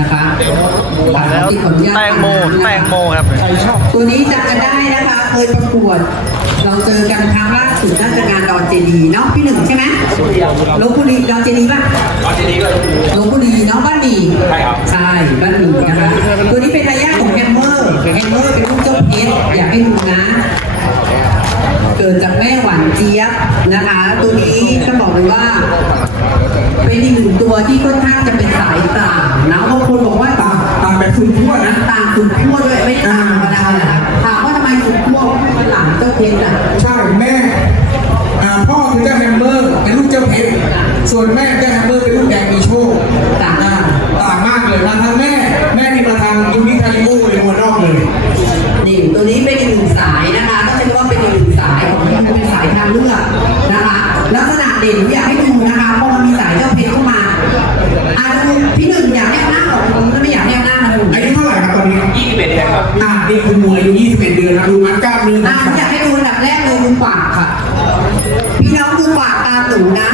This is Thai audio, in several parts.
นะคะแล้วที่ขออนุญาแตงโมแตงโมครับตัวนี้จำกันได้นะคะเคยประกวด เราเจอกันครั้งล่าสุดน่าจะงานดอนเจดีย์เนาะพี่หนึ่งใช่ไหมลบบุรีดอนเจดีย์ป่ะตอนนี้ก็ลบบุรีเนาะบ้านหมีใช่ครับใช่บ้านหมีนะคะตัวนี้เป็นระยะของแฮมเมอร์แฮมเมอร์เป็นลูกเจ้าเพชรอยากให้ดูนะเกิดจากแม่หวานเจี๊ยบนะคะ ตัวนี้ก็บอกเลยว่า เป็นอีกหนึ่งตัวที่ค่อนข้างจะเป็นสายต่างนะบางคน เจ้าเพชรอะใช่แม่อ่าพ่อคือเจ้าแฮมเบอร์เป็นลูกเจ้าเพชรส่วนแม่เจ้าแฮมเบอร์เป็นลูกแดงมีโชคต่างอ่าต่างมากเลยมาทางแม่ แม่นี่มาทางยูนิคาริโอเลยหัวนอกเลยนี่ตัวนี้เป็นอีกหนึ่งสายนะคะก็จะเรียกว่าเป็นอีกหนึ่งสายของมันเป็นสายทางเลือกนะคะลักษณะเด่นอยากให้ดูนะคะเพราะมันมีสายเจ้าเพชรเข้ามาอะดูพี่หนึ่งอยากให้หน้าออกตรงนี้ไม่อยากให้หน้ามาดูอายุเท่าไหร่ครับตอนนี้ยี่สิบเอ็ดเดือนครับอ่านี่คุณมวยอายุ21เดื อนนะดูมัดกล้ามเนื้ออะนะอยากให้ดูอันดับแรกเลยดูปากค่ะ พี่น้องดูปากตาหนูนะ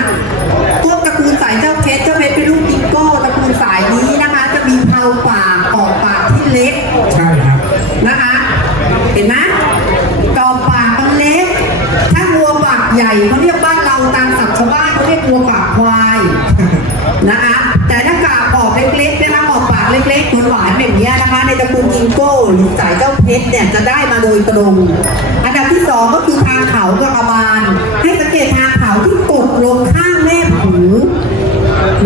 พวกตระกูลสายเจ้าเพชรเจ้าเพชรเป็นลูกกิงโก้ตระกูลสายนี้นะคะ จะมีเพาปากออกปากที่เล็กใช่ครับ นะคะ เห็นไหมกอปากมันเล็ก ถ้าวัวปากใหญ่เขาเรียกบ้านเราตามศัพท์ชาวบ้านเขาเรียกวัวปากควายนะคะ แต่ถ้ากาบออกเล็กๆนะคะออกปากเล็กๆหวานๆแบบเนี้ยนะคะ ในตระกูลจิงโก้หรือสาย เพชรเนี่ยจะได้มาโดยตรง อันดับที่สองก็คือทางเขากระบาล ให้สังเกตทางเขาที่กดลงข้างแนบหู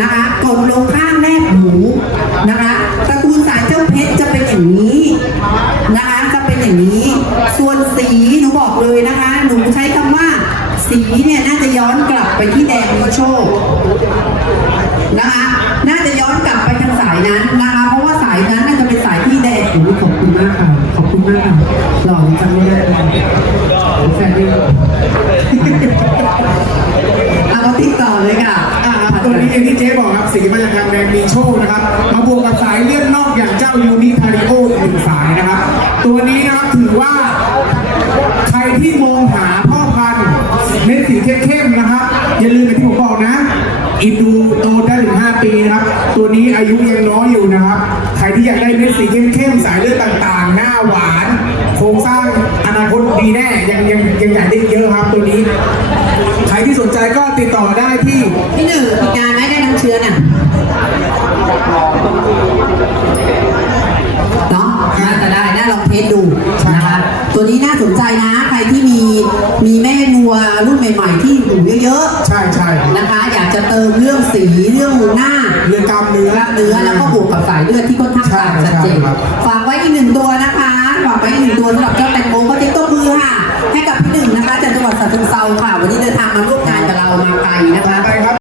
นะคะกดลงข้างแนบหูนะคะตระกูลสายเจ้าเพชรจะเป็นอย่างนี้นะคะจะเป็นอย่างนี้ ส่วนสีหนูบอกเลยนะคะหนูใช้คำว่า สีเนี่ยน่าจะย้อนกลับไปที่แดงมีโชคนะคะน่าจะย้อนกลับไปทางสายนั้นนะ ล่อจังไม่ได้เลยแฟนด้วยเอาเราติดต่อเลยค่ะอ่าตัวนี้เองที่เจ๊บอกครับสีมาจากทางแดงมีโชคนะครับ มาบวกกับสายเลือดนอกอย่างเจ้ายูนิคาริโออีกหนึ่งสายนะครับ ตัวนี้นะครับถือว่า ใครที่มองหาพ่อพันธุ์เม็ดสีเข้มๆนะครับ อย่าลืมอย่างที่ผมบอกนะอินดูโตได้ถึง5ปีนะครับ ตัวนี้อายุยังน้อยอยู่นะครับ ใครที่อยากได้เม็ดสีเข้มๆ สายเลือดต่างๆ หน้าหวาน ครงสร้างอนาคตดีแน่ยังยังยังอยากได้เยอะครับตัวนี้ ใครที่สนใจก็ติดต่อได้ที่พี่หนึ่งอีกงานไหมได้น้ำเชื้อน่ะเนาะน่าจะได้น่าลองเทสดูนะคะตัวนี้น่าสนใจนะ ใครที่มีมีแม่งัวรุ่นใหม่ ๆ ที่อยู่เยอะใช่ใช่ๆนะคะ อยากจะเติมเรื่องสีเรื่องหน้าเรื่องกล้ามเนื้อกล้ามเนื้อแล้วก็บวกกับสายเลือดที่ค่อนข้างต่างชัดเจนใช่ครับฝากไว้อีกหนึ่งตัวนะคะฝาก ไปให้หนึ่งตัวสำหรับเจ้าแตงโมก็จะต้นมือค่ะ ให้กับพี่หนึ่งนะคะจากจังหวัดฉะเชิงเซาค่ะ วันนี้เดินทางมาร่วมงานกับเรามาไกลนะคะ